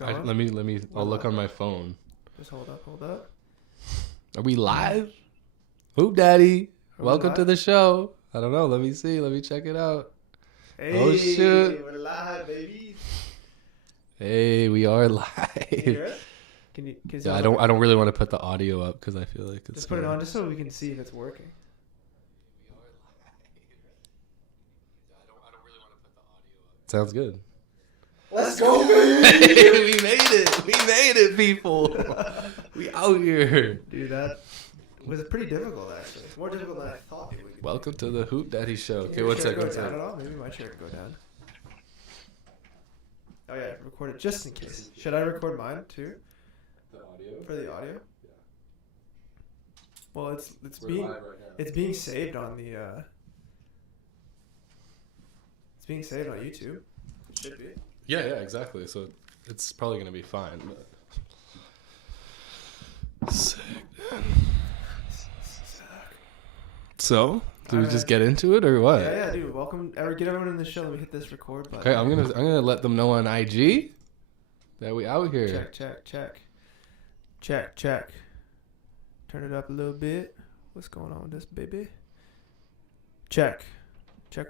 going? Let me. I'll look on my phone. Just hold up. Are we live? Hoopdaddy, welcome live? to the show. I don't know. Let me see. Let me check it out. Hey, Oh, shit. we're live, baby. Hey, we are Can you hear live. it? Can you Yeah, I don't really want to put the audio up because I feel like it's. Just put it on just so we can see if it's working. Sounds good. Let's go, baby. We made it. We made it, people. We out here. Dude, that was pretty difficult, actually. More difficult than I thought it would be. Welcome to the Hoopdaddy show. Can Okay, your one chair second. go One down second. at all? Maybe my chair could go down. Oh, yeah, record it just in case. Should I record mine, too? The audio? For the audio? Yeah. Well, it's We're being live right now. it's being saved on the it's being saved on YouTube. It should be. Yeah, exactly. So it's probably gonna be fine. But... Sick. So, do we just get into it or what? Yeah, dude. Welcome. Get everyone in the show. Let me hit this record button. Okay, I'm gonna let them know on IG that we out here. Check. Turn it up a little bit. What's going on with this, baby? Check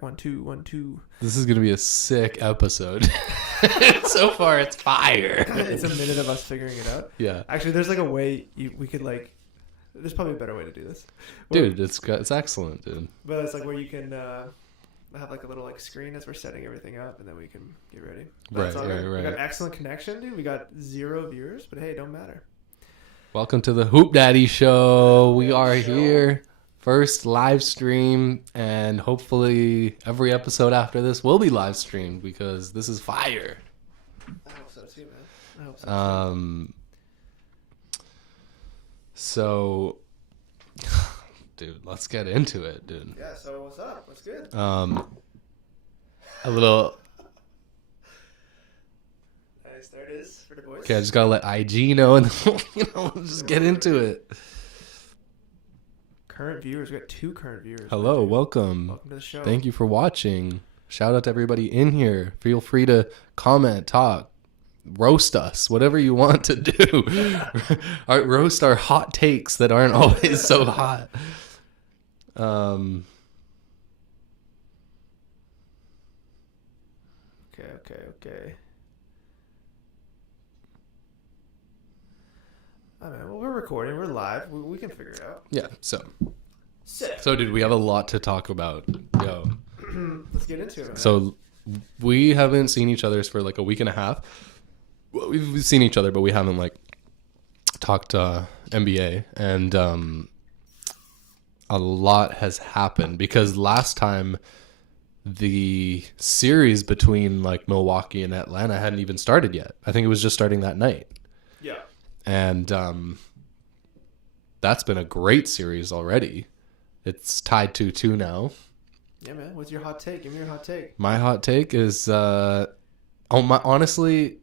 1 2 1 2. This is gonna be a sick episode. So far, it's fire. It's a minute of us figuring it out. Yeah, Actually, there's like a way we could like. There's probably a better way to do this. dude, it's excellent, dude. But it's like where you can have like a little like screen as we're setting everything up, and then we can get ready. But Right. We got excellent connection, dude. We got 0 viewers, but hey, don't matter. Welcome to the Hoopdaddy show. We are here. First live stream, and hopefully every episode after this will be live streamed because this is fire. I hope so too, man. I hope so too. So, dude, let's get into it, dude. Yeah, so what's up? What's good? A little. Nice, there it is for the boys. Okay, I just gotta let IG know, and just get into it. Current viewers, we got 2 current viewers. Hello, welcome. Welcome to the show. Thank you for watching. Shout out to everybody in here. Feel free to comment, talk, roast us, whatever you want to do. Roast our hot takes that aren't always so hot. Okay. All right, well, we're recording. We're live. We can figure it out. Yeah, so Sick. dude, we have a lot to talk about. Yo. Let's get into it, man. So we haven't seen each other for like a week and a half. Well, we've seen each other, but we haven't like talked NBA, and a lot has happened because last time the series between like Milwaukee and Atlanta hadn't even started yet. I think it was just starting that night. Yeah. And that's been a great series already. It's tied 2-2 now. Yeah, man. What's your hot take? Give me your hot take. My hot take is, honestly,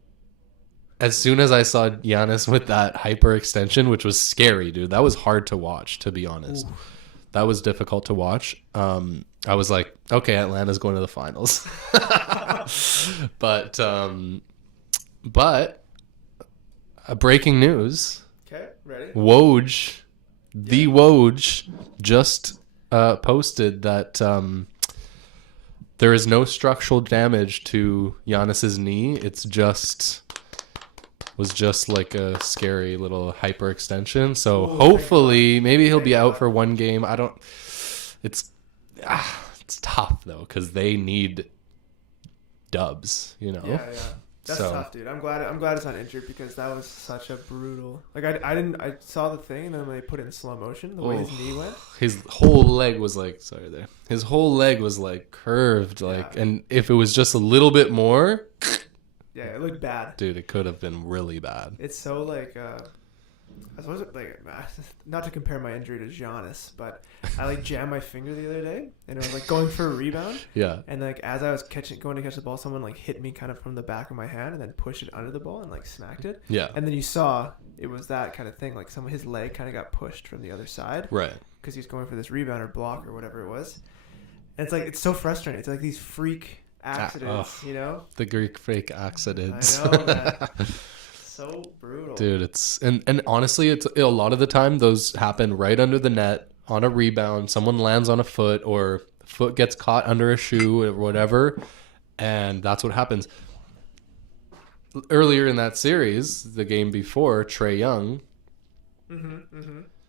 as soon as I saw Giannis with that hyperextension, which was scary, dude, that was hard to watch, to be honest. Ooh. That was difficult to watch. I was like, okay, Atlanta's going to the finals. But breaking news. Okay, ready? Woj, the Woj, just posted that there is no structural damage to Giannis's knee. It's was just like a scary little hyperextension. So hopefully, maybe he'll be out for one game. I don't. It's tough though because they need dubs. Yeah. That's tough, dude. I'm glad it's not injured because that was such a brutal. Like I saw the thing and then they put it in slow motion the way his knee went. His whole leg was like His whole leg was like curved, and if it was just a little bit more. Yeah, it looked bad. Dude, it could have been really bad. It's so like I suppose like not to compare my injury to Giannis, but I like jammed my finger the other day and it was like going for a rebound. Yeah. And like as I was going to catch the ball, someone like hit me kind of from the back of my hand and then pushed it under the ball and like smacked it. Yeah. And then you saw it was that kind of thing. Like his leg kind of got pushed from the other side. Right. Because he's going for this rebound or block or whatever it was. And it's like it's so frustrating. It's like these freak accidents, you know? The Greek fake accidents. I know, man. So brutal. Dude, it's and honestly, it's a lot of the time those happen right under the net on a rebound. Someone lands on a foot or foot gets caught under a shoe or whatever, and that's what happens. Earlier in that series, the game before, Trae Young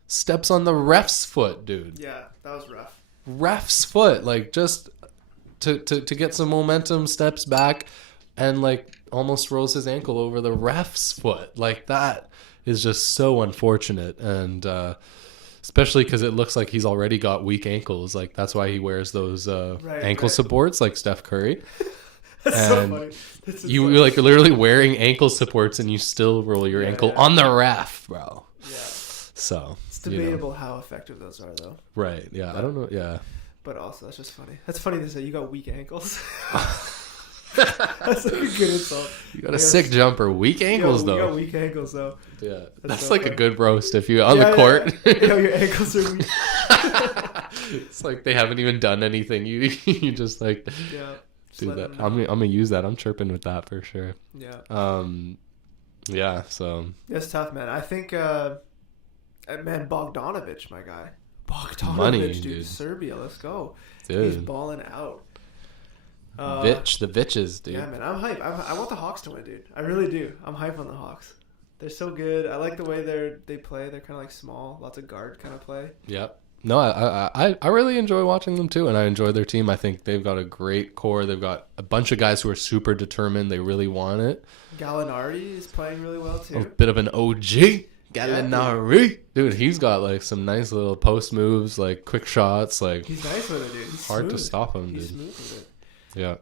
steps on the ref's foot, dude. Yeah, that was rough. Ref's foot, like just to get some momentum, steps back and like almost rolls his ankle over the ref's foot. Like that is just so unfortunate, and especially because it looks like he's already got weak ankles. Like that's why he wears those ankle supports, like Steph Curry. That's and so funny. you're like literally wearing ankle supports, and you still roll your ankle on the ref, bro. Yeah. So It's debatable how effective those are, though. Right. Yeah. I don't know. Yeah. But also, that's just funny. That's funny to say you got weak ankles. That's like a good insult. You got a sick jumper. Weak ankles, though. You got weak ankles, though. Yeah. That's so like funny. a good roast if you on the court. Your ankles are weak. It's like they haven't even done anything. You just like do that. I'm gonna use that. I'm chirping with that for sure. Yeah. Yeah. So it's tough, man. I think, man, Bogdanovic, my guy. Bogdanovic, Money, dude. Serbia, let's go. Dude. He's balling out. The bitches, dude. Yeah, man, I'm hype. I want the Hawks to win, dude. I really do. I'm hype on the Hawks. They're so good. I like the way they play. They're kind of like small, lots of guard kind of play. Yep. No, I really enjoy watching them too, and I enjoy their team. I think they've got a great core. They've got a bunch of guys who are super determined. They really want it. Gallinari is playing really well too. A bit of an OG. Gallinari. Dude, he's got like some nice little post moves, like quick shots. Like he's nice with it, dude. He's hard smooth. to stop him, He's dude. smooth with it. Yeah.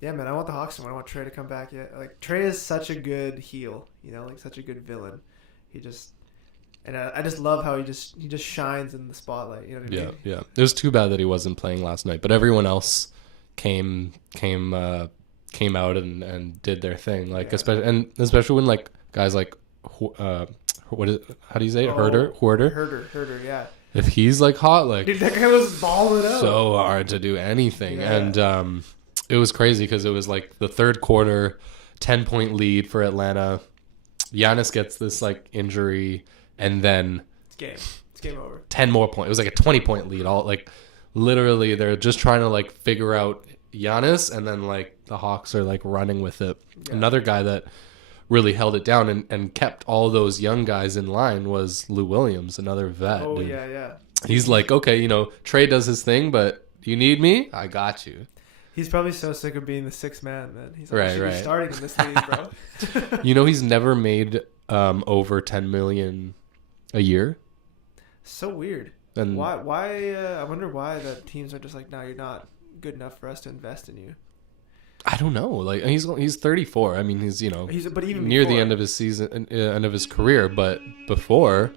Yeah, man, I want the Hawks to win. I want Trae to come back. Yeah, like Trae is such a good heel, you know, like such a good villain. He just, and I just love how he just shines in the spotlight. You know what I mean? Yeah. It was too bad that he wasn't playing last night, but everyone else came out and did their thing. Like especially when like guys like what is how do you say it? Herder. Yeah. If he's like hot, like Dude, that guy was balling out. So hard to do anything, Yeah. and it was crazy because it was like the third quarter, 10-point lead for Atlanta. Giannis gets this like injury, and then It's game over. 10 more points. It was like a 20-point lead. All like literally, they're just trying to like figure out Giannis, and then like the Hawks are like running with it. Yeah. Another guy that really held it down and kept all those young guys in line was Lou Williams, another vet. Oh, dude. yeah. He's like, okay, you know, Trae does his thing, but you need me? I got you. He's probably so sick of being the sixth man, man. He's like, right. Be starting in this league, bro. You know, he's never made over $10 million a year. So weird. And why? I wonder why the teams are just like, no, you're not good enough for us to invest in you. I don't know. Like he's 34. I mean, he's but even near before, the end of his season, end of his career. But before,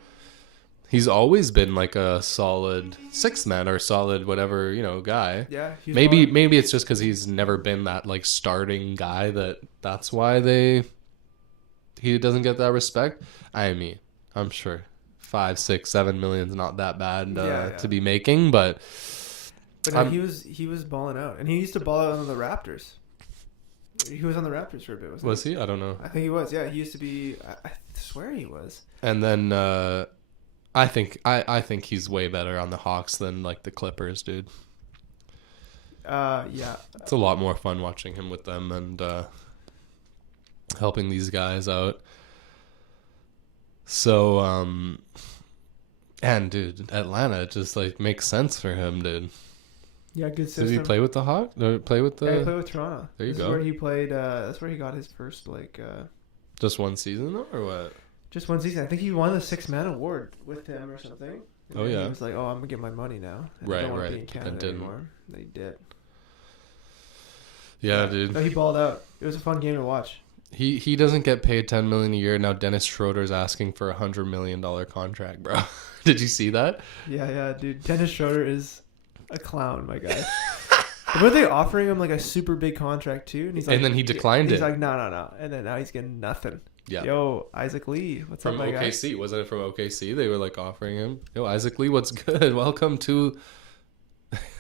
he's always been like a solid sixth man or solid whatever guy. Yeah. Maybe it's just because he's never been that like starting guy that's why he doesn't get that respect. I mean, I'm sure 5, 6, 7 million is not that bad to be making, but no, he was balling out, and he used to ball out on the Raptors. He was on the Raptors for a bit. Was he? I don't know. I think he was. Yeah, he used to be. I swear he was. And then I think he's way better on the Hawks than like the Clippers, dude. Yeah. It's a lot more fun watching him with them and helping these guys out. So, and dude, Atlanta just like makes sense for him, dude. Yeah, good system. Did he play with the Hawks? Or play with the? Yeah, he played with Toronto. There you go. That's where he played. That's where he got his first Just one season though, or what? Just one season. I think he won the Sixth Man Award with them or something. Oh yeah. He was like, "Oh, I'm gonna get my money now. I don't want to be in Canada anymore." They did. Yeah, dude. No, he balled out. It was a fun game to watch. He doesn't get paid $10 million a year now. Dennis Schroeder's asking for $100 million contract, bro. Did you see that? Yeah, dude. Dennis Schroeder is a clown, my guy. Were they offering him like a super big contract too? And he's like, and then he declined it. He's like, no. And then now he's getting nothing. Yeah. Yo, Isaac Lee, what's up, my guy? From OKC, wasn't it from OKC? They were like offering him. Yo, Isaac Lee, what's good? Welcome to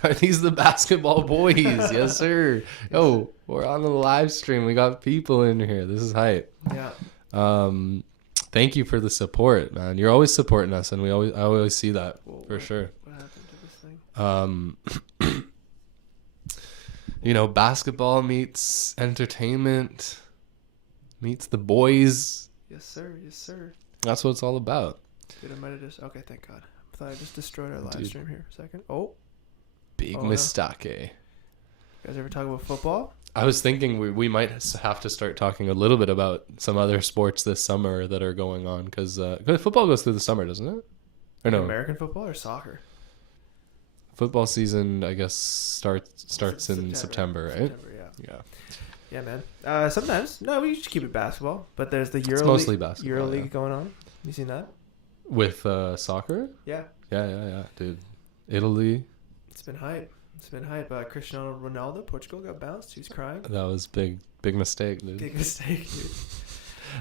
Are these the basketball boys? Yes, sir. Yo, we're on the live stream. We got people in here. This is hype. Yeah. Thank you for the support, man. You're always supporting us, and I always see that. Whoa, for sure. What happened to this thing? You know, basketball meets entertainment, meets the boys. Yes, sir. Yes, sir. That's what it's all about. Dude, I might have just... Okay, thank God. I thought I just destroyed our live Dude. stream here for a second. Oh. Big Oh, no. mistake. You guys ever talk about football? I was thinking we might have to start talking a little bit about some other sports this summer that are going on, because football goes through the summer, doesn't it? Or no? American football or soccer? Football season, I guess, starts in September, right? September, yeah. Yeah. Yeah, man. Sometimes. No, we just keep it basketball. But there's the It's mostly basketball, EuroLeague yeah. going on. You seen that? With Soccer? Yeah. Yeah, dude. Italy, It's been hype. Cristiano Ronaldo, Portugal, got bounced. He's crying. that was big mistake, dude. Big mistake, dude.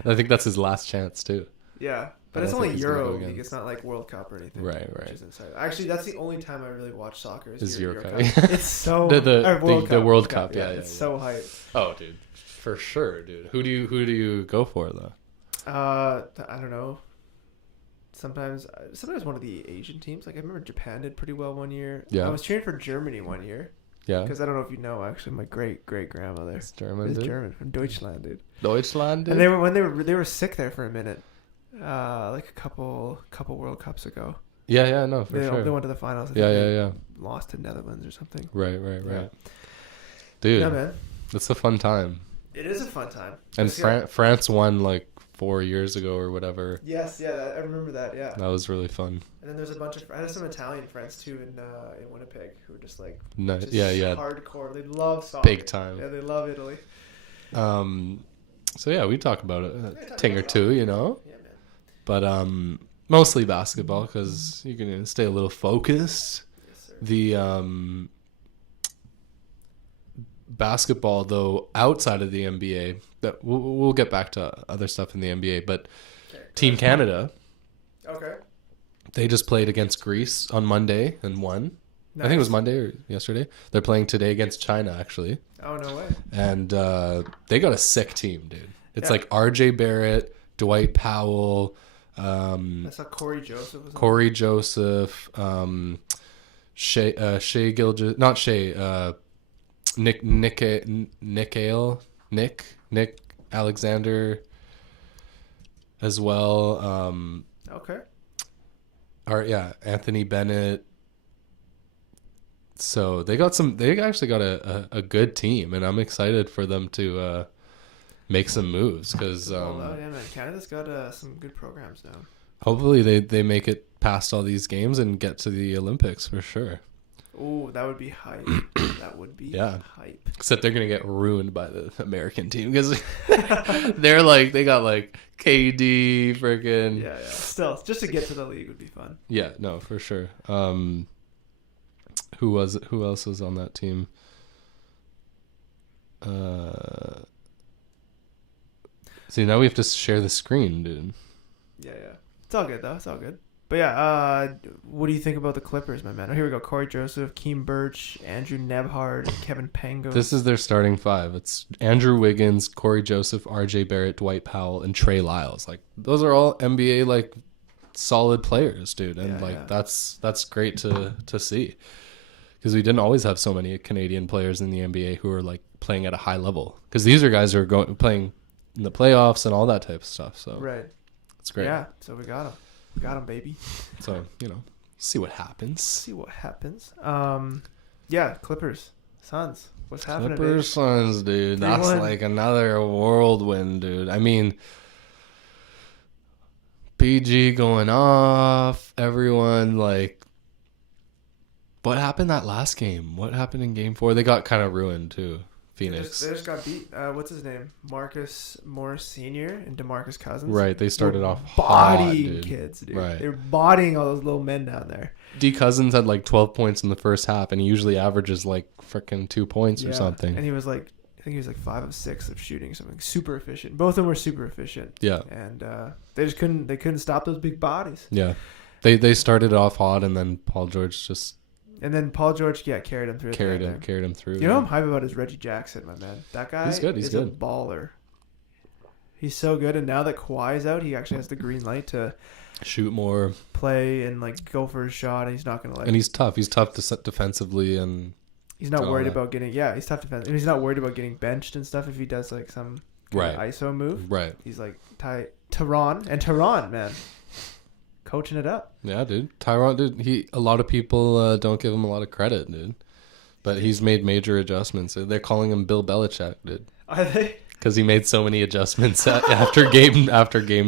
I think that's his last chance, too. Yeah. But I it's don't only think he's gonna go EuroLeague. again. It's not like World Cup or anything. Right. Which is insane. Actually, that's the only time I really watch soccer Is Euro Euro Cup. Cup. It's so... The World Cup, yeah. It's so hype. Oh, dude. For sure, dude. Who do you go for, though? I don't know. Sometimes one of the Asian teams. Like I remember Japan did pretty well one year. Yeah. I was cheering for Germany one year Yeah. because I don't know if you know. Actually, my great grandmother It's German, is dude. German from Deutschland, dude. Deutschland, dude. And they were sick there for a minute, like a couple World Cups ago. Yeah, no, for They sure. went to the finals. I think Yeah. they lost to Netherlands or something. Right. Yeah. Dude, Yeah, man. it's a fun time. It is a fun time. And France won like 4 years ago or whatever. Yes, yeah, I remember that. Yeah. That was really fun. And then there's a bunch of I had some Italian friends too in Winnipeg who were just like Nice. Yeah. hardcore. They love soccer. Big time. Yeah, they love Italy. So yeah, we talk about it a ting or two, you know. Yeah, man. But mostly basketball because you can stay a little focused. Yes, sir. The basketball though outside of the NBA, that we'll get back to other stuff in the NBA, but Okay. Team Canada, Okay. they just played against Greece on Monday and won. I think it was Nice. Monday or yesterday. They're playing today against China actually, Oh no way. and they got a sick team, dude. It's Yeah. like RJ Barrett, Dwight Powell, I saw Corey Joseph. Was Corey Joseph, Shea Gilgis, not Shea, Nick Alexander as well. Okay. Anthony Bennett. So they actually got a good team, and I'm excited for them to make some moves because Yeah, man. Canada's got some good programs now. hopefully they make it past all these games and get to the Olympics for sure. Ooh, that would be hype. That would be hype. Except they're gonna get ruined by the American team because they got like KD freaking Yeah. Still, just to get to the league would be fun. yeah, no, for sure. Who else was on that team? See, now we have to share the screen, dude. Yeah. It's all good though. It's all good. But yeah, what do you think about the Clippers, my man? Oh, here we go. Corey Joseph, Keem Birch, Andrew Nebhard, Kevin Pangos. This is their starting five. It's Andrew Wiggins, Corey Joseph, RJ Barrett, Dwight Powell, and Trey Lyles. Like those are all NBA like solid players, dude. And that's great to see. Because we didn't always have so many Canadian players in the NBA who are like playing at a high level. Because these are guys who are playing in the playoffs and all that type of stuff. So right. it's great. Yeah, so we got him. We got him, baby. So, see what happens. See what happens. Yeah, Clippers, Suns. What's happening? Clippers, Suns, dude. That's 3-1. like another whirlwind, dude. I mean, PG going off. Everyone, like, what happened that last game? What happened in game 4? They got kind of ruined, too. Phoenix. They just got beat. What's his name? Marcus Morris Sr. and DeMarcus Cousins. Right, they started off bodying hot, dude. kids, dude. Right. They were bodying all those little men down there. D. Cousins had like 12 points in the first half, and he usually averages like freaking 2 points or Yeah, something. And he was like, I think he was like 5 of 6 of shooting, something super efficient. Both of them were super efficient. Yeah. And they just couldn't stop those big bodies. Yeah. They started off hot, and then Paul George just And then Paul George, carried him through. Carried him through. You know what I'm hype about is Reggie Jackson, my man. That guy He's good. is a baller. He's so good, and now that Kawhi's out, he actually has the green light to shoot more, play, and go for his shot. And he's not gonna And he's tough. He's tough to set defensively, and he's not worried about getting. Yeah, he's tough defense, and he's not worried about getting benched and stuff if he does some ISO move. Right. He's Tyron, man, coaching it up. Yeah, dude. Tyron, dude. A lot of people don't give him a lot of credit, dude. But he's made major adjustments. They're calling him Bill Belichick, dude. Are they? Because he made so many adjustments after game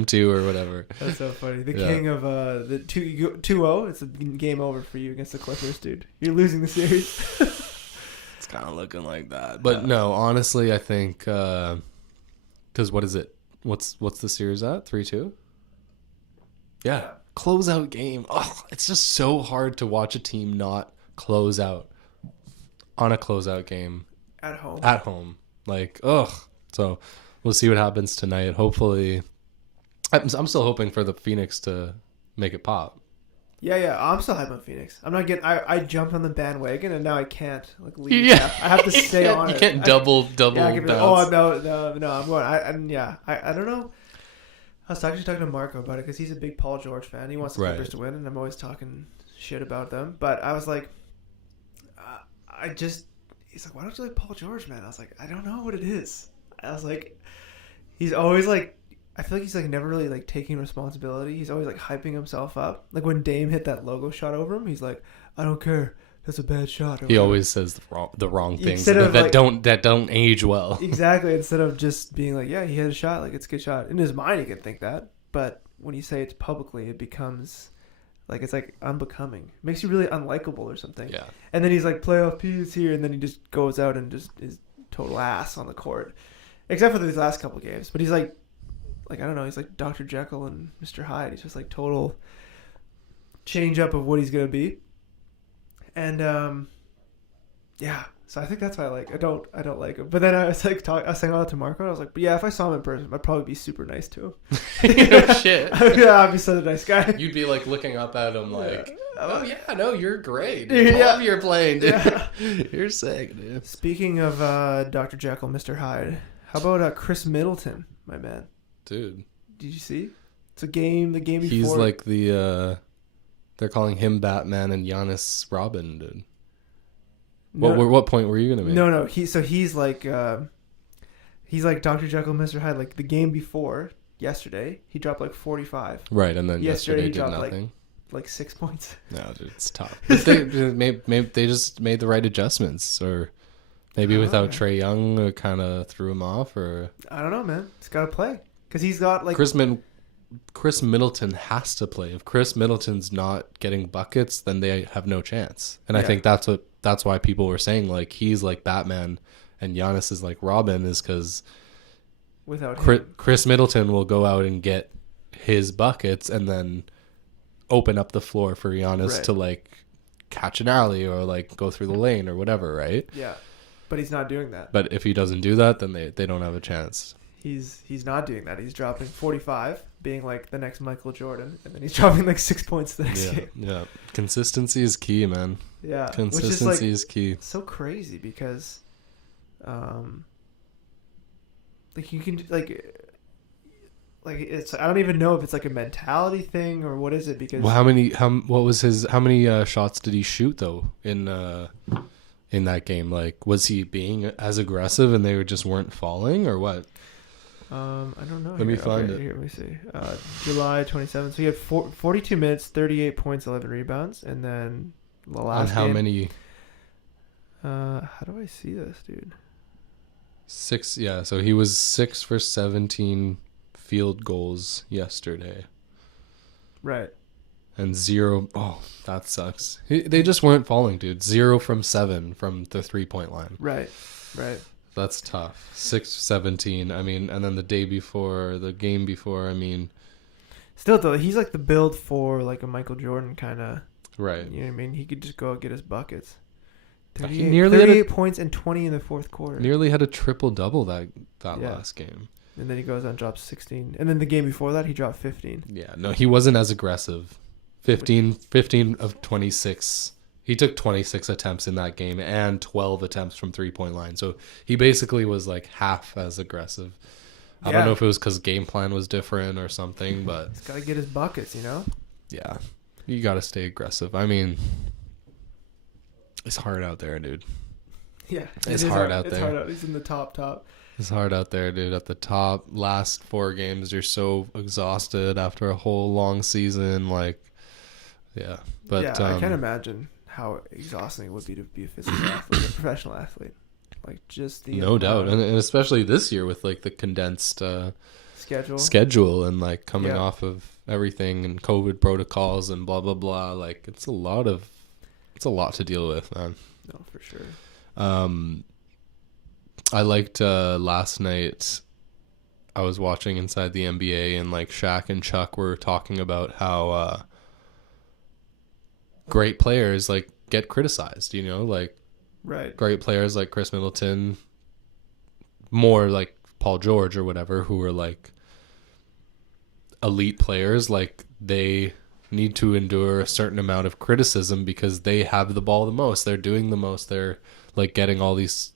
2 or whatever. That's so funny. The king of the 2-0. It's a game over for you against the Clippers, dude. You're losing the series. It's kind of looking like that. But no, honestly, I think because what is it? What's the series at? 3-2. Yeah, closeout game. Oh, it's just so hard to watch a team not close out on a closeout game at home. So we'll see what happens tonight. Hopefully, I'm still hoping for the Phoenix to make it pop. Yeah. I'm still hyped on Phoenix. I'm not getting. I jumped on the bandwagon and now I can't leave. Yeah, I have to stay on it. You can't double. Yeah, no. I'm going. I don't know. I was actually talking to Marco about it because he's a big Paul George fan. He wants the Clippers to win, and I'm always talking shit about them. But I was like, he's like, why don't you like Paul George, man? I was like, I don't know what it is. I was like, he's always like, I feel like he's never really taking responsibility. He's always hyping himself up. Like when Dame hit that logo shot over him, he's like, I don't care. That's a bad shot. He always says the wrong things that don't age well. Exactly. Instead of just being like, yeah, he had a shot. It's a good shot. In his mind, he can think that. But when you say it publicly, it becomes it's unbecoming. It makes you really unlikable or something. Yeah. And then he's like, playoff P is here. And then he just goes out and just is total ass on the court. Except for these last couple games. But he's I don't know. He's like Dr. Jekyll and Mr. Hyde. He's just total change up of what he's going to be. And, so I think that's why I don't like him. But then I was saying all that to Marco, and I was like, but yeah, if I saw him in person, I'd probably be super nice to him. Shit. Yeah, I'd be such a nice guy. You'd be looking up at him oh yeah, no, you're great. Yeah. Love your playing, dude. Yeah. You're sick, dude. Speaking of Dr. Jekyll, Mr. Hyde, how about Chris Middleton, my man? Dude. Did you see? It's the game before. He's like they're calling him Batman and Giannis Robin, dude. What point were you gonna make? No. He's like Dr. Jekyll, Mr. Hyde. The game before yesterday, he dropped 45. Right, and then yesterday he did dropped nothing. 6 points. No, dude, it's tough. They just made the right adjustments, or maybe without Trae Young, it kind of threw him off, or I don't know, man. He's got to play because he's got Chris Middleton has to play. If Chris Middleton's not getting buckets, then they have no chance. And I think that's why people were saying he's like Batman and Giannis is like Robin, is because without Chris Middleton will go out and get his buckets and then open up the floor for Giannis to catch an alley or go through the lane or whatever, right? Yeah. But he's not doing that. But if he doesn't do that, then they don't have a chance. He's not doing that. He's dropping 45, being the next Michael Jordan, and then he's dropping 6 points the next game. Yeah, consistency is key, man. Yeah, consistency is key. So crazy because, you can it's I don't even know if it's a mentality thing or what is it because. Well, how many shots did he shoot though in that game? Was he being as aggressive and they just weren't falling or what? I don't know. Let me find it. Here, let me see. July 27th. So he had 42 minutes, 38 points, 11 rebounds, and then the last. And how game, many? How do I see this, dude? 6. Yeah, so he was 6 for 17 field goals yesterday. Right. And 0. Oh, that sucks. They just weren't falling, dude. 0 from 7 from the 3-point line. Right. That's tough. 6-17. I mean, and then the game before, I mean. Still, though, he's the build for a Michael Jordan kind of. Right. You know what I mean? He could just go out, get his buckets. 38 points and 20 in the fourth quarter. Nearly had a triple-double that last game. And then he goes on and drops 16. And then the game before that, he dropped 15. Yeah, no, he wasn't as aggressive. 15 of 26 He took 26 attempts in that game and 12 attempts from 3-point line. So he basically was like half as aggressive. I don't know if it was because game plan was different or something, but He's got to get his buckets, you know? yeah, you got to stay aggressive. I mean, it's hard out there, dude. Yeah. It's hard out there. It's hard out. He's in the top. It's hard out there, dude. At the top, last 4 games, you're so exhausted after a whole long season. Like, yeah. But yeah, I can't imagine how exhausting it would be to be a physical athlete, a professional athlete. Like, just the... No doubt. And especially this year with, like, the condensed schedule and, like, coming off of everything and COVID protocols and blah, blah, blah. Like, it's a lot to deal with, man. No, for sure. I liked last night I was watching Inside the NBA and like Shaq and Chuck were talking about how great players like get criticized, you know, like right. Great players like Chris Middleton, more like Paul George or whatever, who are like elite players, like they need to endure a certain amount of criticism because they have the ball the most, they're doing the most, they're like getting all these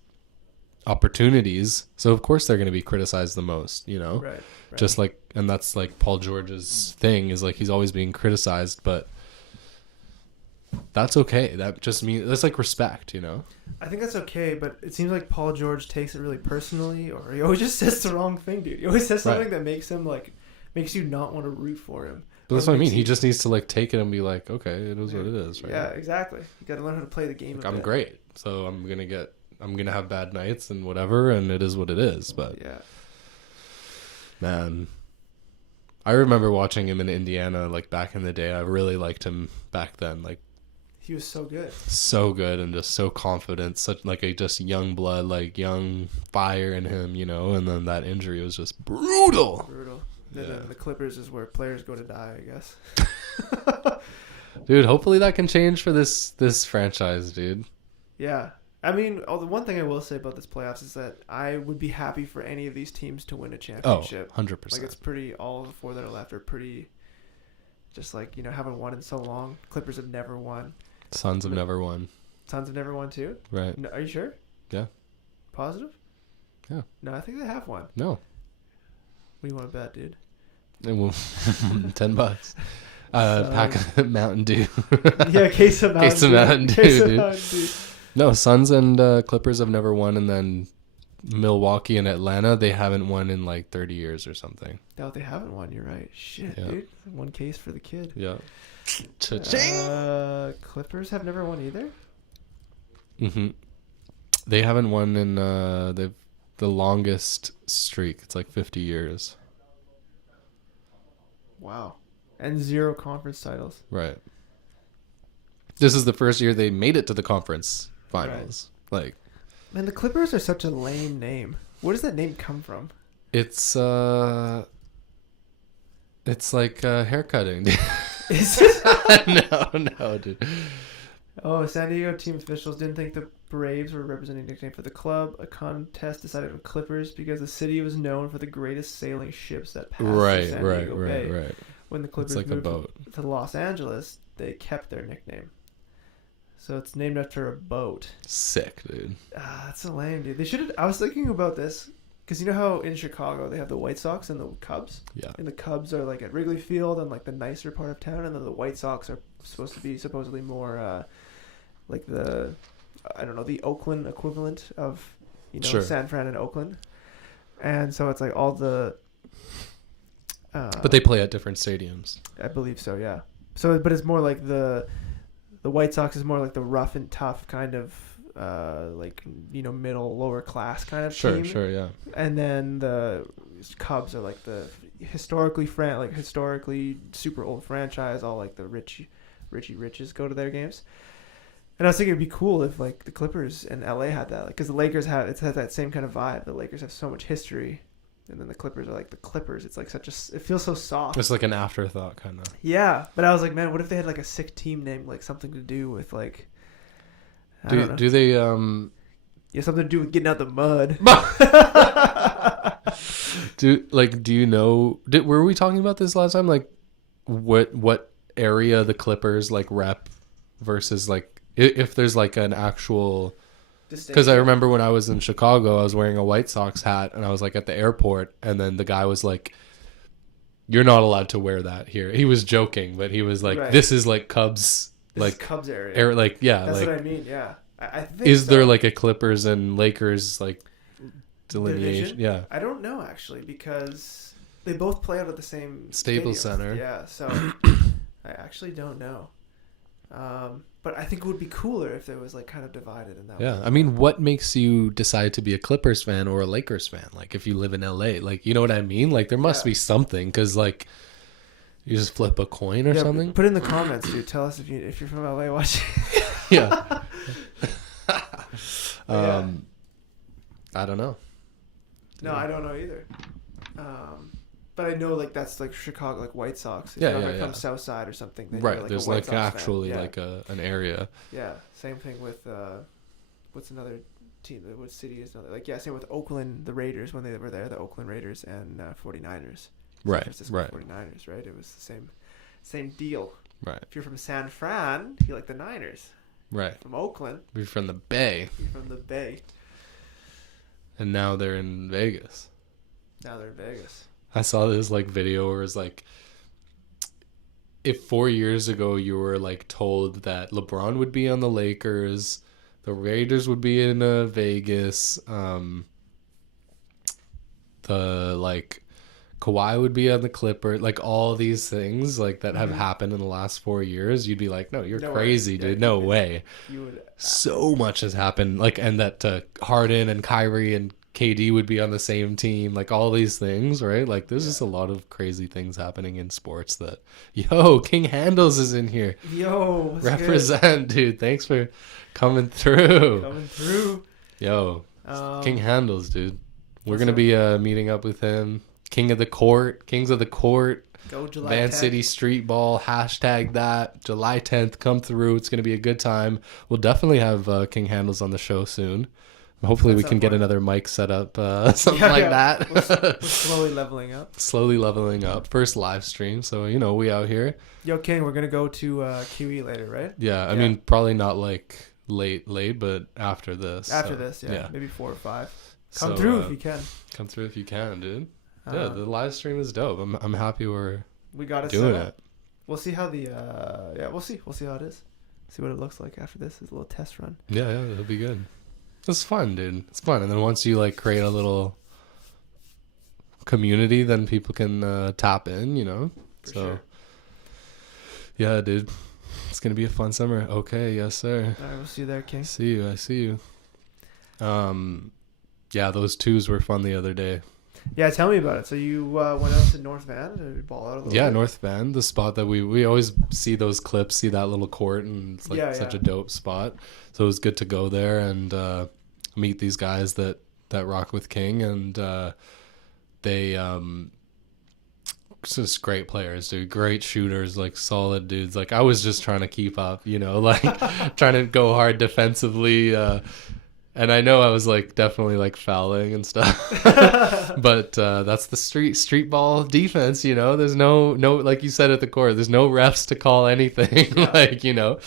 opportunities, so of course they're going to be criticized the most, you know. Right. Just like, and that's like Paul George's thing, is like he's always being criticized, but that's okay. That just means that's like respect, you know. I think that's okay, but it seems like Paul George takes it really personally, or he always just says the wrong thing, dude. He always says something that makes you not want to root for him. But that's what I mean. He just needs to like take it and be like, okay, it is what it is, right? Yeah, exactly. You got to learn how to play the game. Like, I'm great, so I'm gonna have bad nights and whatever, and it is what it is. But yeah, man, I remember watching him in Indiana like back in the day. I really liked him back then. Like, he was so good and just so confident, such like a just young blood, like young fire in him, you know. And then that injury was just brutal. And then the Clippers is where players go to die, I guess. Dude, hopefully that can change for this franchise, dude. Yeah. I mean, the one thing I will say about this playoffs is that I would be happy for any of these teams to win a championship. 100%. Like, it's pretty, all of the 4 that are left are pretty, just like, you know, haven't won in so long. Clippers have never won. Suns have never won. Suns have never won too? Right. No, are you sure? Yeah. Positive? Yeah. No, I think they have won. No. What do you want to bet, dude? $10. Pack of Mountain Dew. Yeah, case of Mountain Dew. Dude. No, Suns and Clippers have never won, and then Milwaukee and Atlanta, they haven't won in like 30 years or something. No, they haven't won. You're right. Shit, dude. One case for the kid. Yeah. Clippers have never won either? Mm-hmm. They haven't won in the longest streak. It's like 50 years. Wow. And 0 conference titles. Right. This is the first year they made it to the conference finals. Right. Like, man, the Clippers are such a lame name. Where does that name come from? It's like haircutting. Is it? No, dude. Oh, San Diego team officials didn't think the Braves were a representing nickname for the club. A contest decided on Clippers because the city was known for the greatest sailing ships that passed through San Diego Bay. Right. When the Clippers like moved to Los Angeles, they kept their nickname. So it's named after a boat. Sick, dude. That's so lame, dude. They should. I was thinking about this because you know how in Chicago they have the White Sox and the Cubs. Yeah. And the Cubs are like at Wrigley Field and like the nicer part of town, and then the White Sox are supposed to be supposedly more like the the Oakland equivalent of San Fran and Oakland, and so it's like all the. But they play at different stadiums. I believe so, yeah. So, but it's more like the White Sox is more like the rough and tough kind of middle lower class kind of team. Sure, yeah. And then the Cubs are like the historically super old franchise. All like the Richie Riches go to their games. And I was thinking it'd be cool if like the Clippers and LA had that, because the Lakers has that same kind of vibe. The Lakers have so much history. And then the Clippers are like the Clippers. It's like it feels so soft. It's like an afterthought kind of. Yeah, but I was like, man, what if they had like a sick team name, like something to do with like. Do they? Yeah, something to do with getting out the mud. Do you know? Were we talking about this last time? Like, what area the Clippers like rep versus like if there's like an actual, because I Distinction. remember when I was in Chicago, I was wearing a White Sox hat, and I was like at the airport, and then the guy was like, "You're not allowed to wear that here." He was joking, but he was like, Right. "This is like Cubs, This is like Cubs area. air, like yeah, That's like what I mean. Yeah. I think is so. there like a Clippers and Lakers like delineation? Division? Yeah, I don't know actually because they both play out at the same Staples stadium. Center. Yeah, so I actually don't know. But I think it would be cooler if there was like kind of divided in that Yeah, way. I mean, what makes you decide to be a Clippers fan or a Lakers fan? Like, if you live in LA, like, you know what I mean? Like, there must Yeah. be something, because like, you just flip a coin or Yeah, something. put in the comments, dude. Tell us if you're from LA watching. Yeah. Yeah. I don't know. No, I don't know either. But I know like that's like Chicago, like White Sox. If Yeah, you're yeah, like yeah. from South Side or something, then you're, Right. like, There's a White like Sox fan. actually Yeah. like an area. Yeah, same thing with what's another team? What city is another? Like, yeah, same with Oakland, the Raiders when they were there, the Oakland Raiders and 49ers. San Right. Francisco Right. 49ers, right? It was the same deal. Right. If you're from San Fran, you like the Niners. Right. From Oakland, We're from the Bay, you're from the Bay. and now they're in Vegas. Now they're in Vegas. I saw this like video where it was like, if 4 years ago you were like told that LeBron would be on the Lakers, the Raiders would be in Vegas, the like Kawhi would be on the Clippers, like all these things like that have happened in the last 4 years, you'd be like, no, you're No way. crazy, Yeah, dude. No way. You would. So much has happened, like, and that Harden and Kyrie and KD would be on the same team, like all these things, right? Like there's just a lot of crazy things happening in sports that, yo, King Handles is in here. Yo, what's Represent, dude. Thanks for coming through. coming through. Yo, King Handles, dude. We're what's gonna up? be meeting up with him. King of the Court, Kings of the Court, Go July Van 10th. City Street Ball, hashtag that. July 10th, come through. It's gonna be a good time. We'll definitely have King Handles on the show soon. Hopefully At we some can get point. another mic set up, something Yeah, like yeah. that. We're slowly leveling up. Slowly leveling up. First live stream, so you know we out here. Yo, King, we're gonna go to QE later, right? Yeah, I Yeah. mean probably not like late, but after this. After so, this, yeah, maybe 4 or 5. Come So, through if you can. Come through if you can, dude. Yeah, Uh, the live stream is dope. I'm happy we're we got it doing set up. it. We'll see how the we'll see how it is. See what it looks like after this. It's a little test run. Yeah, it'll be good. It's fun, dude. It's fun, and then once you like create a little community, then people can tap in, you know. For so, sure. yeah, dude, it's gonna be a fun summer. Okay, yes, sir. All right, we'll see you there, King. I see you. Yeah, those twos were fun the other day. Yeah, tell me about it. So you went out to North Van to ball out a little Yeah, bit? North Van, the spot that we always see those clips, see that little court, and it's like Yeah, such yeah. a dope spot. So it was good to go there and meet these guys that rock with King, and they just great players, dude. Great shooters, like solid dudes. Like I was just trying to keep up, you know, like trying to go hard defensively. And I know I was like definitely like fouling and stuff, but that's the street ball defense, you know. There's no like you said at the court. There's no refs to call anything, Yeah. like you know.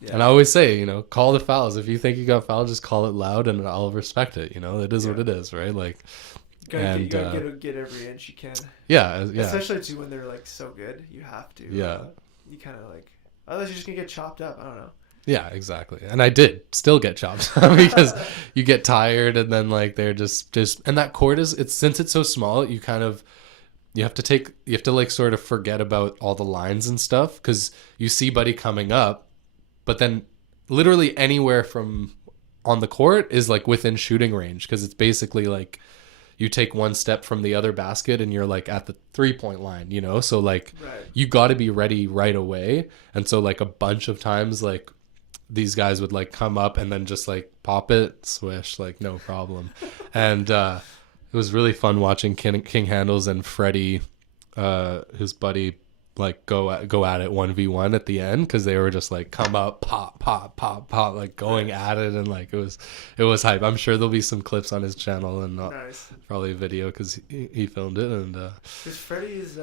Yeah. And I always say, you know, call the fouls. If you think you got fouled, just call it loud, and I'll respect it. You know, it is what Yeah. it is, right? Like, You gotta get every inch you can. yeah. Especially too when they're like so good, you have to. Yeah. You kind of like, otherwise you're just gonna get chopped up. I don't know. Yeah, exactly. And I did still get chopped because you get tired, and then like they're just and that court since it's so small, you have to like sort of forget about all the lines and stuff, because you see Buddy coming up, but then literally anywhere from on the court is like within shooting range, because it's basically like you take one step from the other basket and you're like at the 3-point line, you know? So like Right. you got to be ready right away. And so like a bunch of times like these guys would like come up and then just like pop it, swish, like no problem. And it was really fun watching King Handles and Freddie, his buddy, like go at it 1v1 at the end, because they were just like come up, pop, like going at it, and like it was hype. I'm sure there'll be some clips on his channel and Nice. probably a video, because he filmed it. And Because Freddie's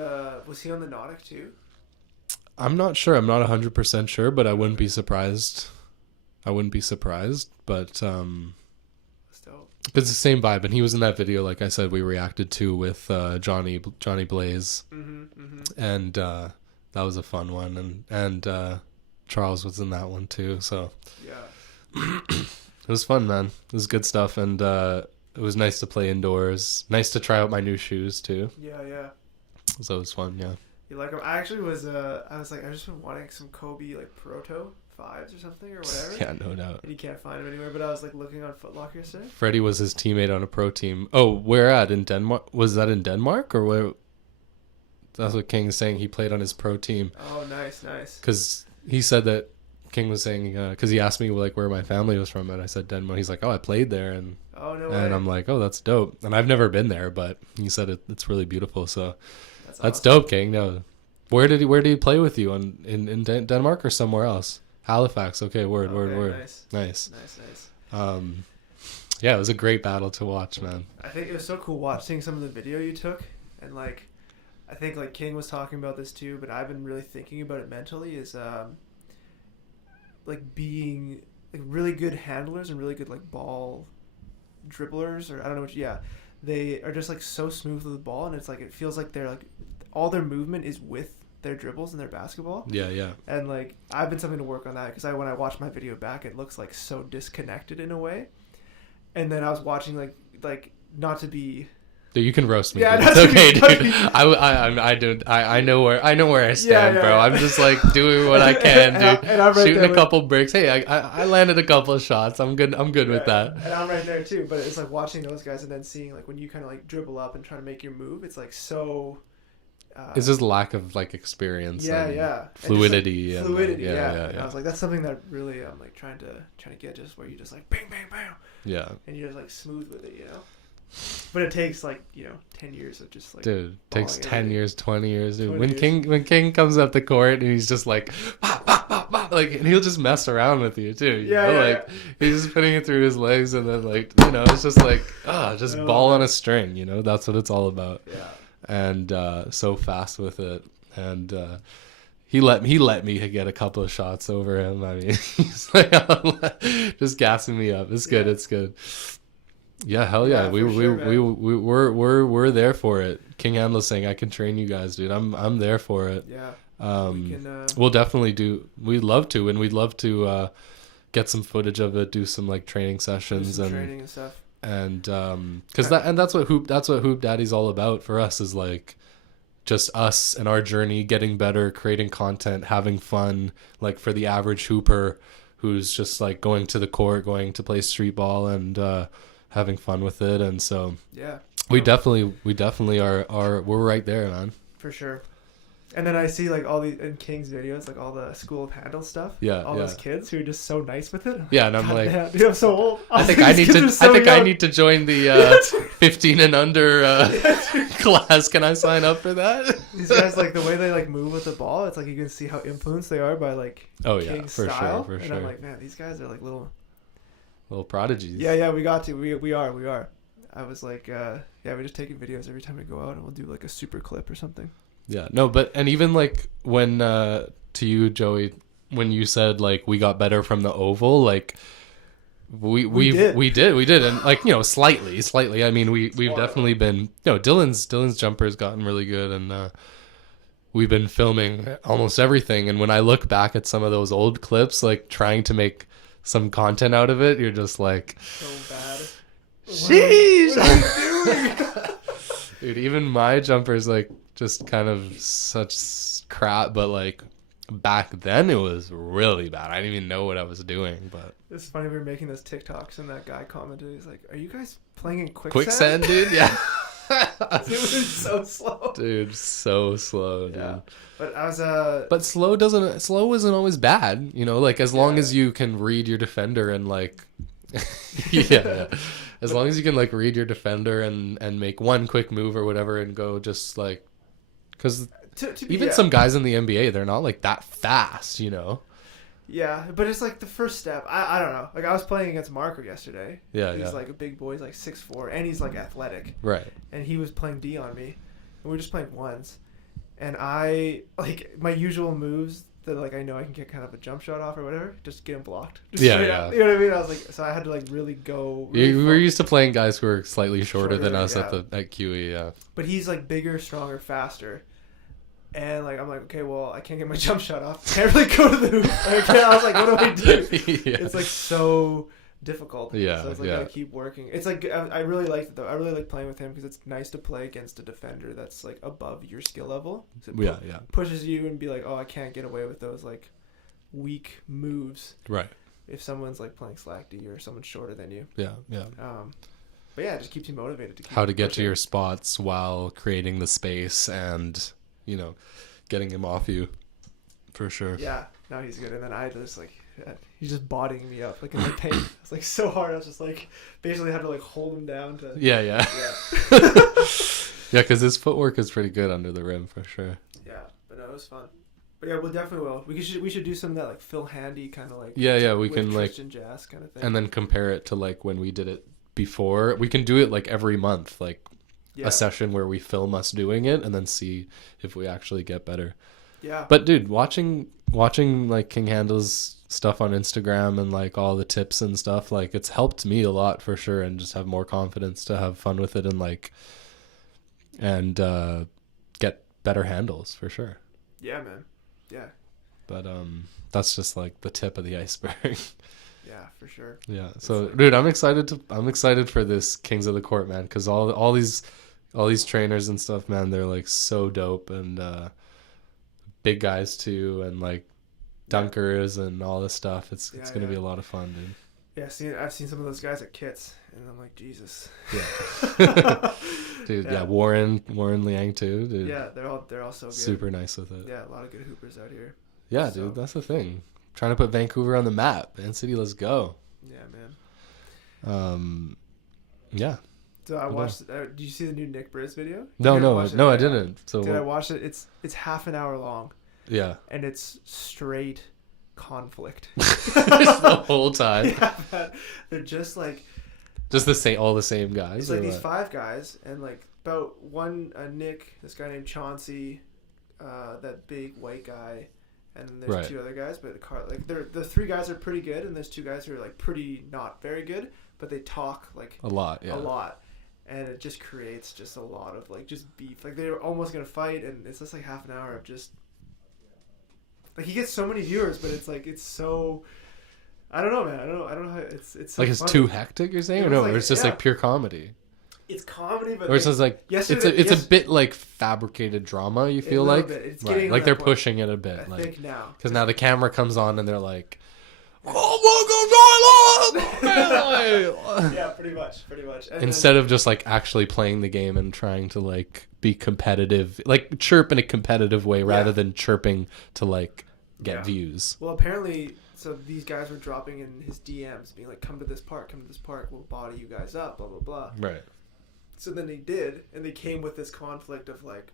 was he on the Nautic too? I'm not sure. I'm not 100% sure, but I wouldn't be surprised I wouldn't be surprised, but That's dope. it's the same vibe. And he was in that video, like I said, we reacted to with Johnny Blaze, and that was a fun one. And Charles was in that one too. So Yeah. it was fun, man. It was good stuff, and it was nice to play indoors. Nice to try out my new shoes too. Yeah. So it was fun. Yeah. You like them? I actually was. I was like, I just been wanting some Kobe like Proto 5s or something or whatever. Yeah, no doubt. And you can't find them anywhere. But I was like looking on Foot Locker yesterday. Freddie was his teammate on a pro team. Oh, where at? In Denmark? Was that in Denmark or where? That's what King's saying. He played on his pro team. Oh, nice. Because he said that King was saying, because he asked me like where my family was from, and I said Denmark. He's like, oh, I played there, and Oh, no way. and I'm like, oh, that's dope. And I've never been there, but he said it's really beautiful. So That's that's awesome. dope, King. No, where did he play with you in Denmark or somewhere else? Halifax. Okay, word. Nice. Yeah, it was a great battle to watch, man. I think it was so cool watching some of the video you took, and like, I think like King was talking about this too, but I've been really thinking about it mentally. Is like being like really good handlers and really good like ball dribblers, or I don't know what. Yeah, they are just like so smooth with the ball, and it's like it feels like they're like all their movement is with their dribbles and their basketball. Yeah. And like I've been something to work on that because when I watch my video back, it looks like so disconnected in a way. And then I was watching like not to be. Dude, you can roast me. Yeah, dude. It's okay, dude. I know where I stand, bro. I'm just like doing what I can, dude. and I'm right shooting there a couple breaks. Hey, I landed a couple of shots. I'm good with that. And I'm right there too. But it's like watching those guys and then seeing like when you kind of like dribble up and try to make your move. It's like so. It's just lack of like experience. Yeah. Fluidity. And fluidity. Yeah. And I was like, that's something that really I'm like trying to get, just where you just like bang bang bam. Yeah. And you're just like smooth with it, you know. But it takes like 10 years of just like. Dude, takes 10 years, 20 years, dude. 20 years. When King comes up the court and he's just like, like, and he'll just mess around with you too. You know? Like he's just putting it through his legs, and then like it's just like just ball on a string. You know, that's what it's all about. Yeah. And so fast with it, and he let me get a couple of shots over him. I mean, he's like just gassing me up. It's good. It's good. Yeah, hell yeah. We're there for it. King Handless saying I can train you guys, dude. I'm there for it. Yeah. We'll definitely do. We'd love to, and we'd love to get some footage of it. Do some like training sessions and training and stuff. And because that's what Hoopdaddy's all about for us, is like just us and our journey, getting better, creating content, having fun. Like for the average hooper who's just like going to the court, going to play street ball, and having fun with it. And so we definitely are we're right there, man. For sure. And then I see like all these in King's videos, like all the School of Handle stuff. All those kids who are just so nice with it. Yeah, and I'm like, damn, dude, I'm so old. I think I need to join the 15 and under class. Can I sign up for that? These guys, like the way they like move with the ball, it's like you can see how influenced they are by like King's style. For sure. And I'm like, man, these guys are like little prodigies. Yeah, we got to. We are. I was like, we're just taking videos every time we go out, and we'll do like a super clip or something. Yeah, no, and even like when to you, Joey, when you said like we got better from the oval, like we did, and like slightly. I mean, we've definitely been. Dylan's jumper's gotten really good, and we've been filming almost everything. And when I look back at some of those old clips, like trying to make some content out of it, you're just like, so bad. Sheesh, what are you doing? Dude. Even my jumper's like just kind of such crap, but like back then it was really bad. I didn't even know what I was doing. But it's funny, we were making those TikToks and that guy commented, he's like, are you guys playing in quicksand, dude? Yeah. It was so slow, dude. So slow, dude. Yeah. But I was but slow isn't always bad, like as long as you can read your defender and like as long as you can like read your defender and make one quick move or whatever and go just like, because even some guys in the NBA, they're not like that fast, Yeah, but it's like the first step. I don't know. Like I was playing against Marco yesterday. He's like a big boy. He's like 6'4", and he's like athletic. Right. And he was playing D on me, and we were just playing ones. And I like my usual moves that like I know I can get kind of a jump shot off or whatever, just get him blocked. Just Yeah, straight yeah. up. You know what I mean? I was like, so I had to like really go. Really We were used to playing guys who were slightly shorter than us yeah. at QE. Yeah. But he's like bigger, stronger, faster. And like I'm like, okay, well, I can't get my jump shot off. Can't really go to the hoop. I was like, what do I do? Yeah. It's like so difficult. Yeah, So it's like I keep working. It's like I really liked it though. I really like playing with him because it's nice to play against a defender that's like above your skill level. Yeah. Pushes you and be like, oh, I can't get away with those like weak moves. Right. If someone's like playing slack D or someone's shorter than you. Yeah. But yeah, it just keeps you motivated to keep How to get pushing. to your spots while creating the space and, you know, getting him off you, for sure. Yeah, no, he's good. And then I just like, he's just bodying me up like in the paint. It's like so hard. I was just like, basically had to like hold him down to. Yeah. Yeah. Yeah, because his footwork is pretty good under the rim, for sure. Yeah, but no, it was fun. But yeah, we'll definitely will. We should do some of that like Phil Handy kind of like. Yeah, we with can like, Christian Jazz kind of thing. and then compare it to like when we did it before. We can do it like every month, like yeah. a session where we film us doing it and then see if we actually get better. Yeah. But dude, watching like King Handle's stuff on Instagram and like all the tips and stuff, like it's helped me a lot for sure, and just have more confidence to have fun with it and like get better handles for sure. Yeah, man. Yeah. But that's just like the tip of the iceberg. Yeah, for sure. Yeah. So dude, I'm excited for this Kings of the Court, man, because all these trainers and stuff, man, they're like so dope, and big guys too, and like dunkers and all this stuff. It's gonna be a lot of fun, dude. Yeah, I've seen some of those guys at Kits, and I'm like, Jesus. Yeah. Dude, yeah, Warren Liang too, dude. Yeah, they're all so good. Super nice with it. Yeah, a lot of good hoopers out here. Yeah, dude, that's the thing. Trying to put Vancouver on the map, Man City. Let's go. Yeah, man. Yeah. So I watched. Did you see the new Nick Briz video? No, I didn't. So Did I watch it? It's half an hour long. Yeah. And it's straight conflict. The whole time. Yeah, man. They're just like. Just all the same guys. It's like these 5 guys, and like about one Nick, this guy named Chauncey, that big white guy, and then there's 2 other guys. But like the 3 guys are pretty good, and there's 2 guys who are like pretty not very good, but they talk like a lot, and it just creates just a lot of like just beef. Like they're almost gonna fight, and it's just like half an hour of just like he gets so many viewers, but it's like it's so. I don't know, man. I don't know how it's so like it's funny. too hectic. You're saying, or no? Like, or it's just like pure comedy. It's comedy, but or it's just like it's a bit like fabricated drama. You feel like it's right. Like they're pushing it a bit. I like think now because now the camera comes on and they're like, "Oh my God, yeah, pretty much. And instead of just like actually playing the game and trying to like be competitive, like chirp in a competitive way rather than chirping to like get views. Well, apparently, so these guys were dropping in his DMs, being like, come to this park, we'll body you guys up, blah, blah, blah. Right. So then they did, and they came with this conflict of like,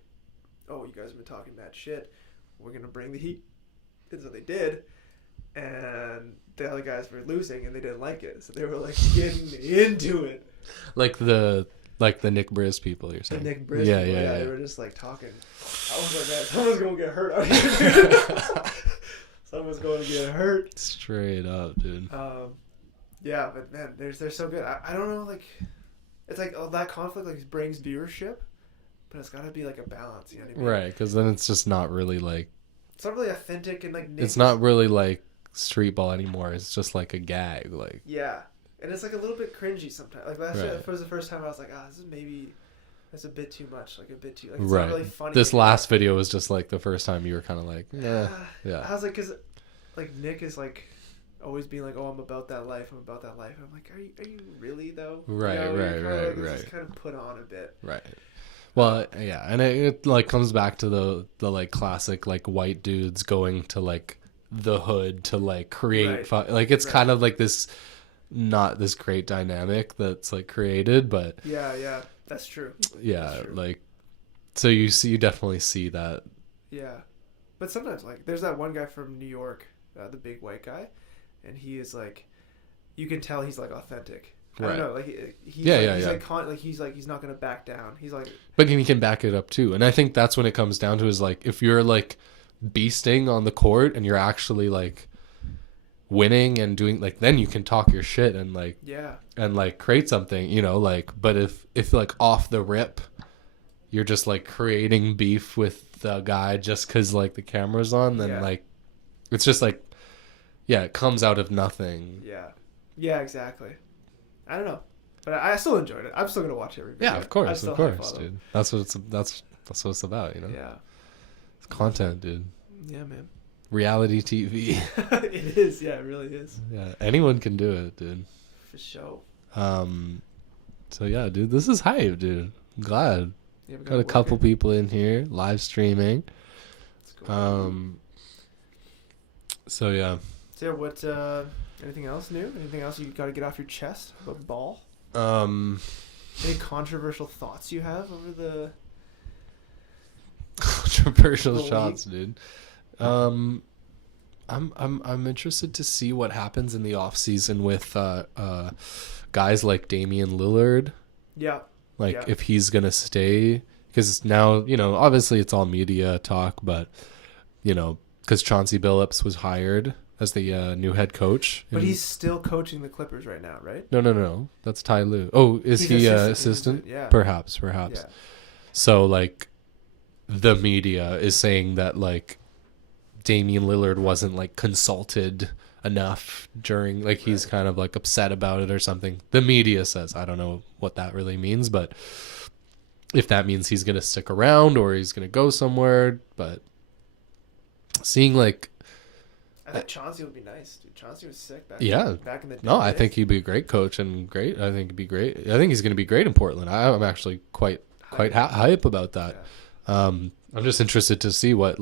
oh, you guys have been talking that shit, we're going to bring the heat. And so they did, and the other guys were losing, and they didn't like it. So they were like getting into it. Like the Nick Briz people, you're saying? The Nick Briz people, yeah. They were just like talking. I was like, man, someone's going to get hurt out here. Someone's going to get hurt. Straight up, dude. Yeah, but man, they're so good. I don't know, like, it's like that conflict like brings viewership, but it's got to be like a balance, you know what I mean? Right, because then it's just not really like. It's not really authentic and like. It's not really like street ball anymore. It's just like a gag, like. Yeah, and it's like a little bit cringy sometimes. Like last year, was the first time I was like, this is maybe. That's a bit too much, like a bit too. Like, it's not really funny. This last video was just like the first time you were kind of like, yeah. I was like, cause like Nick is like always being like, oh, I'm about that life. I'm like, are you really though? Right, you know, right. It's just kind of put on a bit. Right. Well, yeah, and it like comes back to the like classic like white dudes going to like the hood to like create like it's kind of like this not this great dynamic that's like created, but yeah. That's true. Yeah, that's true. like so you definitely see that. Yeah, but sometimes like there's that one guy from New York, the big white guy, and he is like, you can tell he's like authentic. I don't know, like he's he's not gonna back down. He's like, but he can back it up too, and I think that's when it comes down to is like if you're like beasting on the court and you're actually like winning and doing like, then you can talk your shit and like and like create something, you know, like. But if like off the rip you're just like creating beef with the guy just because like the camera's on, then like it's just like, yeah, it comes out of nothing. Yeah, exactly. I don't know, but I still enjoyed it. I'm still gonna watch every video. Yeah, of course, dude. That's what it's about, you know. Yeah, it's content, dude. Yeah, man. Reality TV. It is. Yeah, it really is. Yeah, anyone can do it, dude. For sure. So yeah, dude, this is hype, dude. I'm glad. Yeah, got a couple people in here live streaming. So yeah. So yeah, what? Anything else new? Anything else you got to get off your chest about ball? Any controversial thoughts you have over the controversial shots, dude? I'm interested to see what happens in the off season with guys like Damian Lillard. Yeah. If he's gonna stay, because now, you know, obviously it's all media talk, but you know, because Chauncey Billups was hired as the new head coach. But he's still coaching the Clippers right now, right? No. That's Ty Lue. Oh, is he assistant? Yeah. Perhaps. Yeah. So like, the media is saying that like Damian Lillard wasn't like consulted enough during, like, he's kind of like upset about it or something. The media says, I don't know what that really means, but if that means he's gonna stick around or he's gonna go somewhere. But seeing like, I think Chauncey would be nice, dude. Chauncey was sick back in the day. No, I think he'd be a great coach and great. I think he'd be great. I think he's going to be great in Portland. I'm actually quite hype about that. Yeah. I'm just interested to see what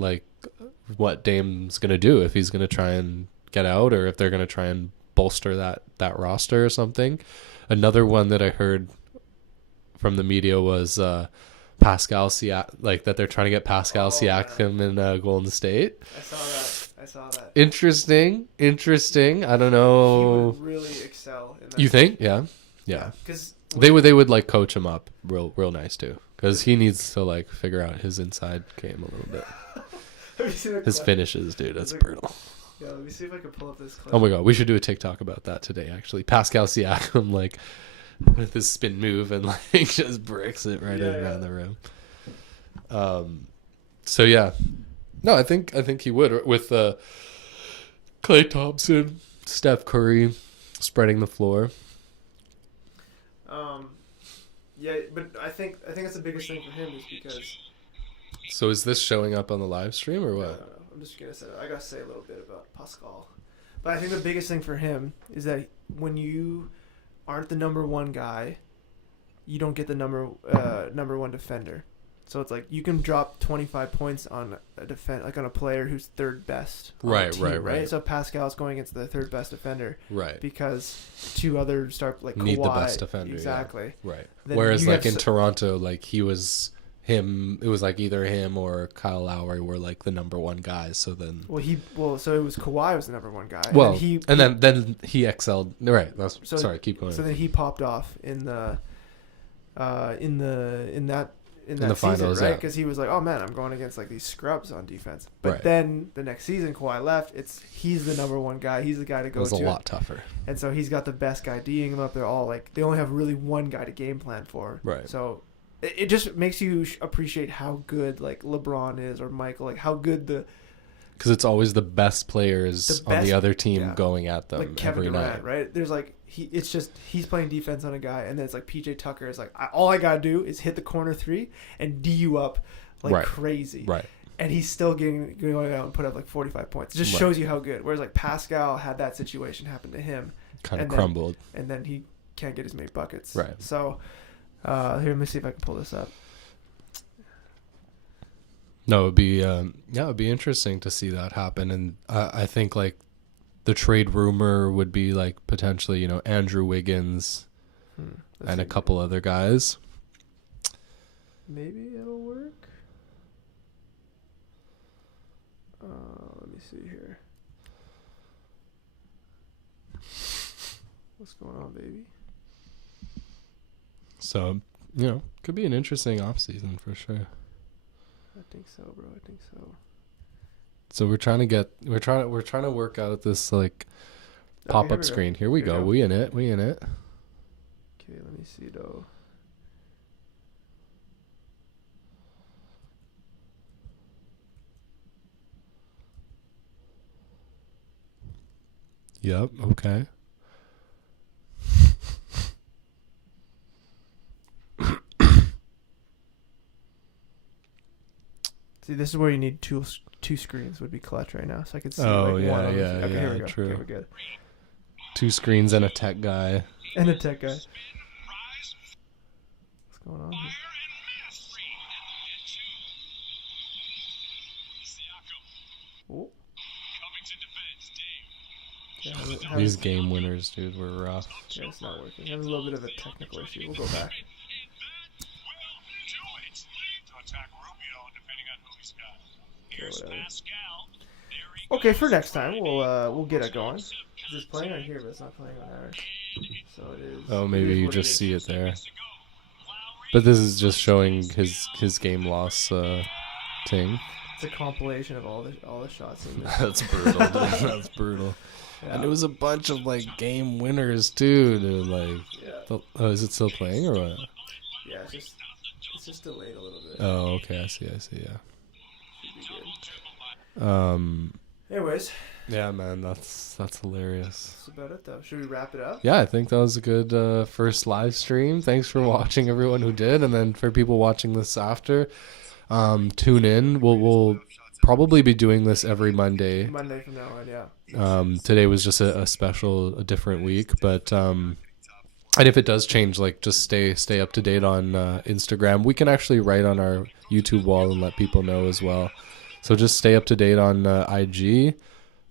Dame's going to do, if he's going to try and get out or if they're going to try and bolster that roster or something. Another one that I heard from the media was Pascal Siakam, like that they're trying to get Pascal Siakam in Golden State. I saw that. Interesting. I don't know. He would really excel in that. You think? Yeah. Because they would like coach him up real nice too. Because he needs to like figure out his inside game a little bit. His finishes, dude. That's brutal. Yeah, let me see if I can pull up this clip. Oh my god, we should do a TikTok about that today. Actually, Pascal Siakam like with his spin move and like just bricks it around the rim. So yeah. No, I think he would with Klay Thompson, Steph Curry spreading the floor. Yeah, but I think that's the biggest thing for him is because. So is this showing up on the live stream or what? No. I'm just gonna say I gotta say a little bit about Pascal, but I think the biggest thing for him is that when you aren't the number one guy, you don't get the number one defender. So it's like you can drop 25 points on on a player who's third best. Right. So Pascal's going against the third best defender. Right. Because two others start like need Kawhi. the best defender. Exactly. Yeah. Right. Whereas like in Toronto, like he was him. It was like either him or Kyle Lowry were like the number one guys. So then. So it was Kawhi was the number one guy. Well, then he excelled. Right. Sorry. Keep going. So then he popped off in the season, finals, right? yeah. Because he was like, "Oh man, I'm going against like these scrubs on defense." But then the next season, Kawhi left. He's the number one guy. He's the guy to go to. It was a lot tougher. And so he's got the best guy D'ing him up. They're all like, they only have really one guy to game plan for. Right. So it just makes you appreciate how good like LeBron is or Michael, like how good because it's always the best players on the other team going at them, like Kevin every Durant, night. right? There's like he's playing defense on a guy, and then it's like PJ Tucker is like, all I gotta do is hit the corner three and D you up like crazy, right? And he's still going out and put up like 45 points. It just shows you how good. Whereas like Pascal had that situation happen to him, kind of crumbled, and then he can't get his made buckets. Right. So here, let me see if I can pull this up. No, it'd be interesting to see that happen, and I think like the trade rumor would be like potentially, you know, Andrew Wiggins and a couple other guys. Maybe it'll work. Let me see here. What's going on, baby? So, you know, could be an interesting offseason for sure. I think so, bro. I think so. So we're trying to work out this like Okay, pop here up we go. screen. Here we go. We in it. We in it. Okay, let me see though. Yep. Okay. See, this is where you need two screens would be clutch right now, so I could see Oh, like yeah, one on the yeah, okay, yeah, here we go. true. Okay, we're good. 2 screens and a tech guy. And a tech guy. What's going on here? Oh. Okay, These game winners, dude, were rough. okay, it's not working. Having a little bit of a technical issue. We'll go back. Okay, whatever. Okay, for next time we'll get it going. It's playing on here, but it's not playing on ours. So it is. Oh, maybe you just see it there. But this is just showing his game loss thing. It's a compilation of all the shots in this. That's brutal, dude. That's brutal. Yeah. And it was a bunch of like game winners too, dude. Like, Yeah. oh, is it still playing or what? Yeah, it's just delayed a little bit. Oh, okay. I see. Yeah. Should be good. Anyways, Yeah, man. That's hilarious. that's about it though. Should we wrap it up? Yeah, I think that was a good first live stream. Thanks for watching, everyone who did, and then for people watching this after, tune in. We'll probably be doing this every Monday. Monday from now on, yeah. Today was just a different week, but and if it does change, like just stay up to date on Instagram. We can actually write on our YouTube wall and let people know as well. So just stay up to date on IG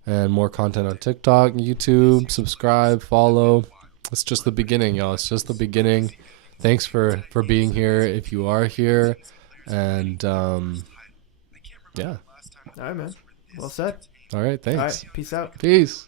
and more content on TikTok, YouTube. Subscribe, follow. It's just the beginning, y'all. It's just the beginning. Thanks for being here if you are here, and yeah. All right, man. Well said. All right, thanks. All right, peace out. Peace.